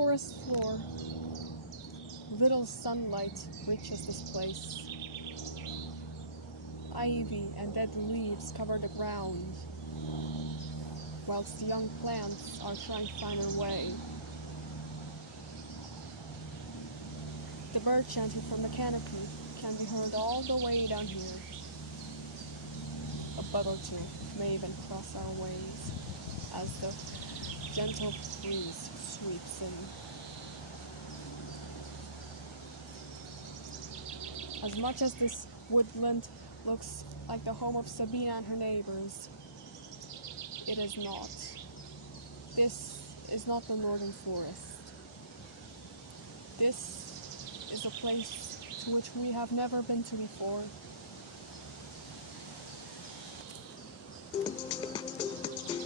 forest floor. Little sunlight reaches this place. Ivy and dead leaves cover the ground, whilst the young plants are trying to find their way. The bird chanting from the canopy can be heard all the way down here. A bud or two may even cross our ways as the gentle breeze sweeps in. As much as this woodland looks like the home of Sabina and her neighbors, it is not. This is not the northern forest. This is a place to which we have never been to before.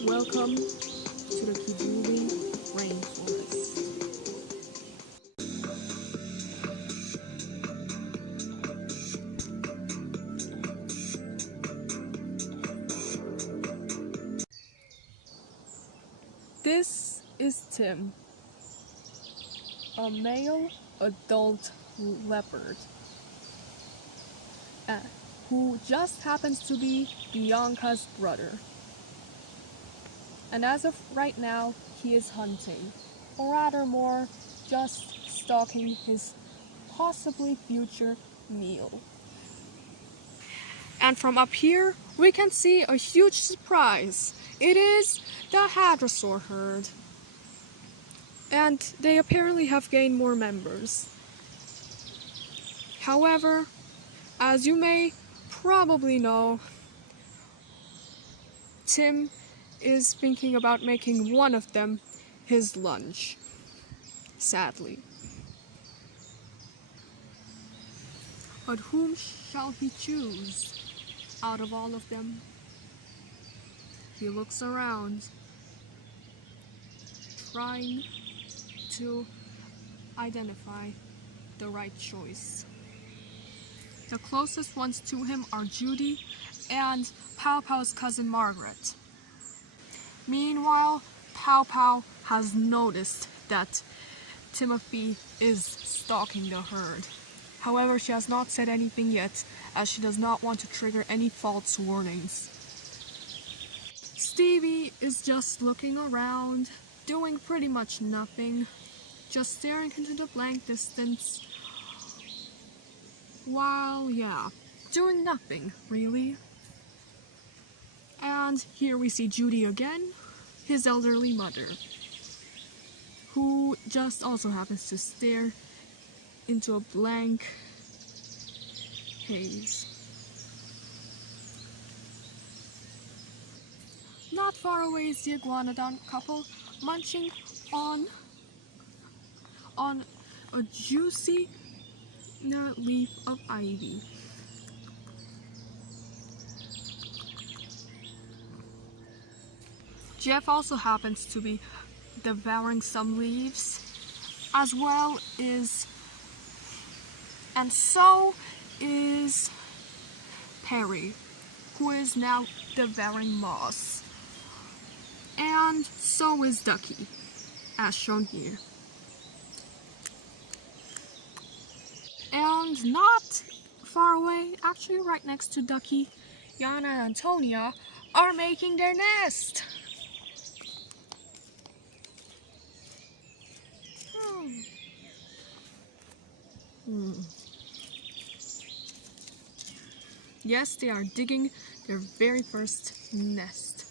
Welcome to the Kibuli rainforest. This is Tim, a male adult leopard, who just happens to be Bianca's brother. And as of right now, he is hunting, or rather more, just stalking his possibly future meal. And from up here, we can see a huge surprise. It is the hadrosaur herd. And they apparently have gained more members. However, as you may probably know, Tim is thinking about making one of them his lunch, sadly. But whom shall he choose out of all of them? He looks around, trying to identify the right choice. The closest ones to him are Judy and Pow Pow's cousin Margaret. Meanwhile, Pow Pow has noticed that Timothy is stalking the herd. However, she has not said anything yet, as she does not want to trigger any false warnings. Stevie is just looking around, doing pretty much nothing, just staring into the blank distance, while, doing nothing, really. And here we see Judy again, his elderly mother, who just also happens to stare into a blank haze. Not far away is the iguanodon couple munching on a juicy leaf of ivy. Jeff also happens to be devouring some leaves, as well as, and so is Perry, who is now devouring moss. And so is Ducky, as shown here. And not far away, actually right next to Ducky, Yana and Antonia are making their nest. Yes, they are digging their very first nest.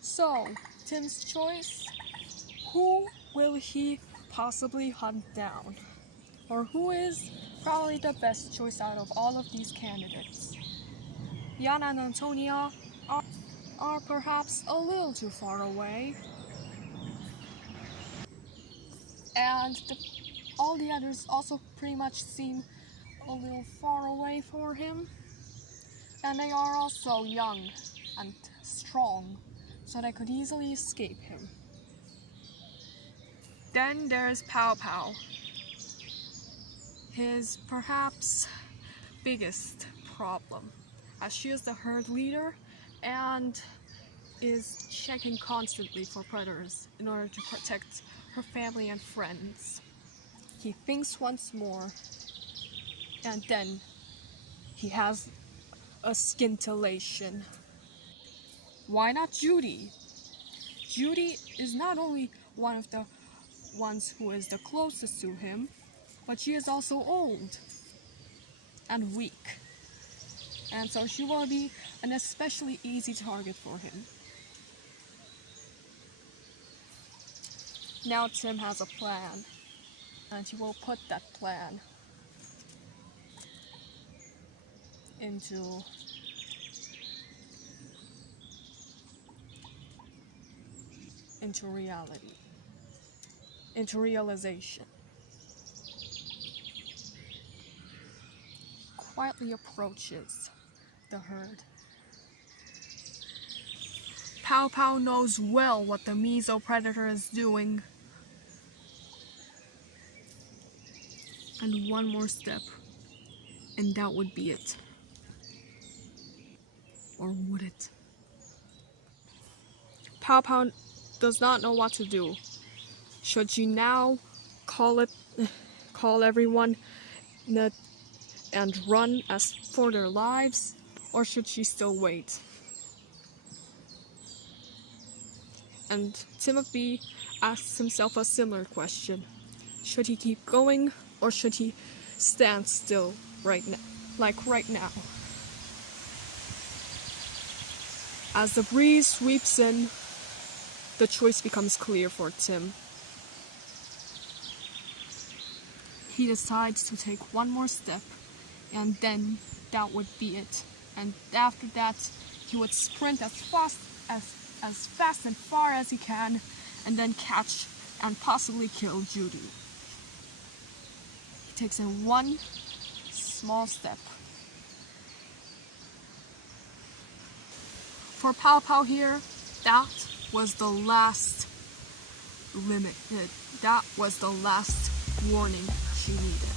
So, Tim's choice, who will he possibly hunt down? Or who is probably the best choice out of all of these candidates? Yana and Antonia are perhaps a little too far away. And all the others also pretty much seem a little far away for him. And they are also young and strong, so they could easily escape him. Then there's Pow Pow, his perhaps biggest problem, as she is the herd leader and is checking constantly for predators in order to protect her family and friends. He thinks once more, and then he has a scintillation. Why not Judy? Judy is not only one of the ones who is the closest to him, but she is also old and weak. And so she will be an especially easy target for him. Now Tim has a plan, and he will put that plan into reality, into realization. Quietly approaches the herd. Pow Pow knows well what the meso predator is doing. And one more step, and that would be it. Or would it? Pow Pow does not know what to do. Should she now call everyone and run as for their lives, or should she still wait? And Timothy asks himself a similar question. Should he keep going, or should he stand still right now? Like right now. As the breeze sweeps in, the choice becomes clear for Tim. He decides to take one more step, and then that would be it. And after that, he would sprint as fast and far as he can, and then catch and possibly kill Judy. He takes in one small step. For Pow Pow here, that was the last limit. That was the last warning she needed.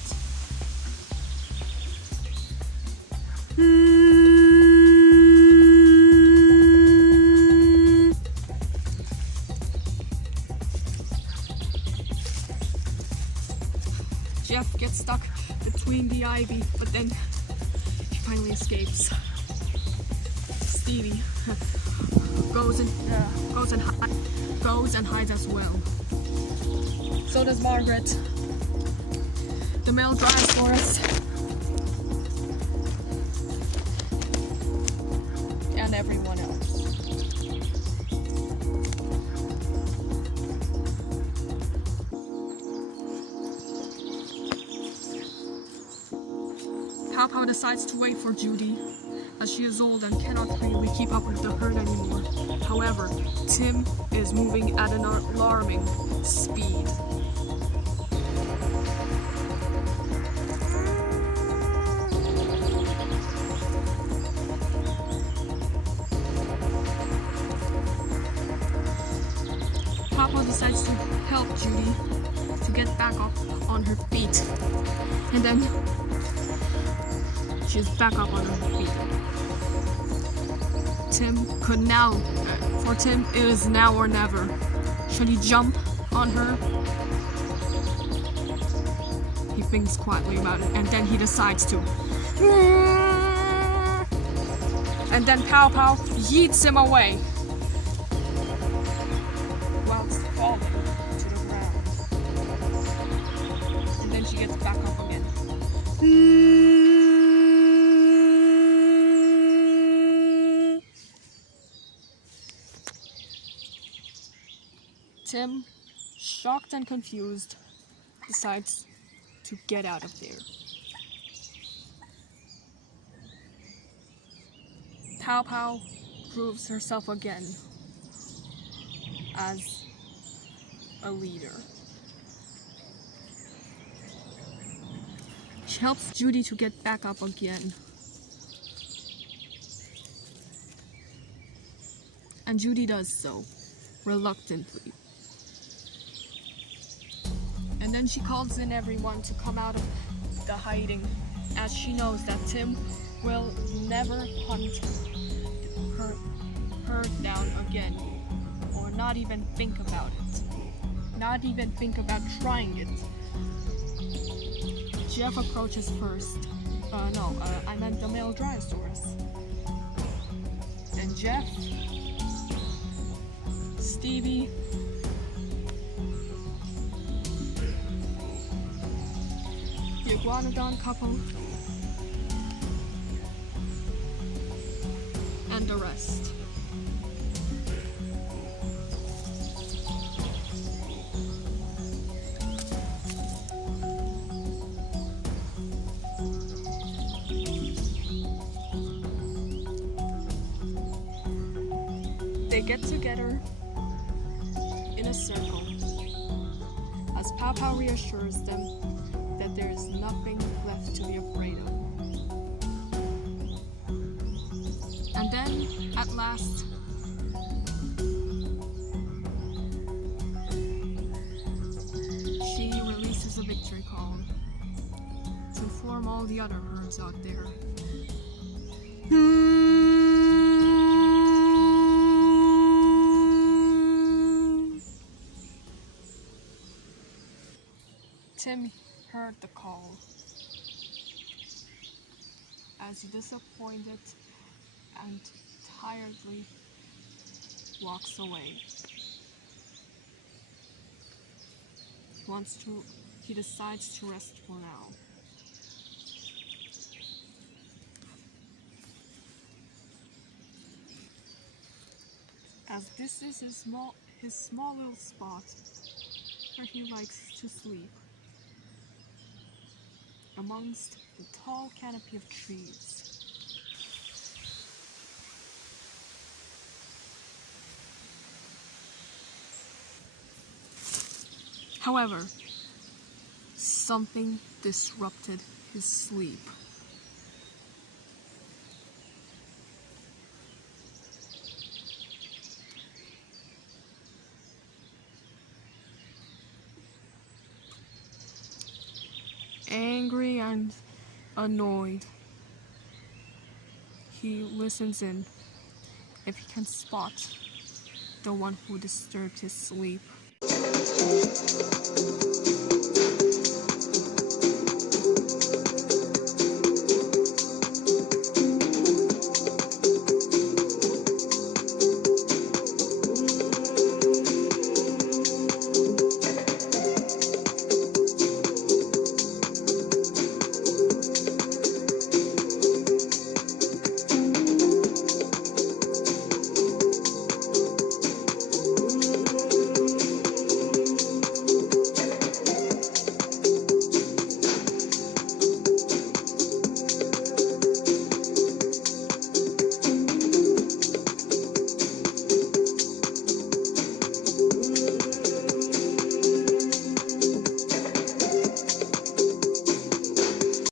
Jeff gets stuck between the ivy, but then he finally escapes. Stevie goes and hides as well. So does Margaret. The male drives for us. And everyone else. Pow Pow decides to wait for Judy, as she is old and cannot really keep up with the herd anymore. However, Tim is moving at an alarming speed. Papa decides to help Judy to get back up on her feet. And then she's back up on her feet. For Tim, it is now or never. Should he jump on her? He thinks quietly about it, and then he decides to. And then Pow Pow yeets him away, whilst falling to the ground. And then she gets back up again. Tim, shocked and confused, decides to get out of there. Pow Pow proves herself again as a leader. She helps Judy to get back up again. And Judy does so, reluctantly. And then she calls in everyone to come out of the hiding, as she knows that Tim will never hunt her down again, or not even think about it. Not even think about trying it. Jeff approaches first. I meant the male Dryosaurus. Then Jeff, Stevie, the Iguanodon couple, and the rest. They get together in a circle as Pow Pow reassures them that there is nothing left to be afraid of. And then, at last, she releases a victory call to inform all the other herds out there. Tim heard the call as he disappointed and tiredly walks away. He decides to rest for now. As this is his small little spot where he likes to sleep, amongst the tall canopy of trees. However, something disrupted his sleep. Angry and annoyed, he listens in if he can spot the one who disturbed his sleep.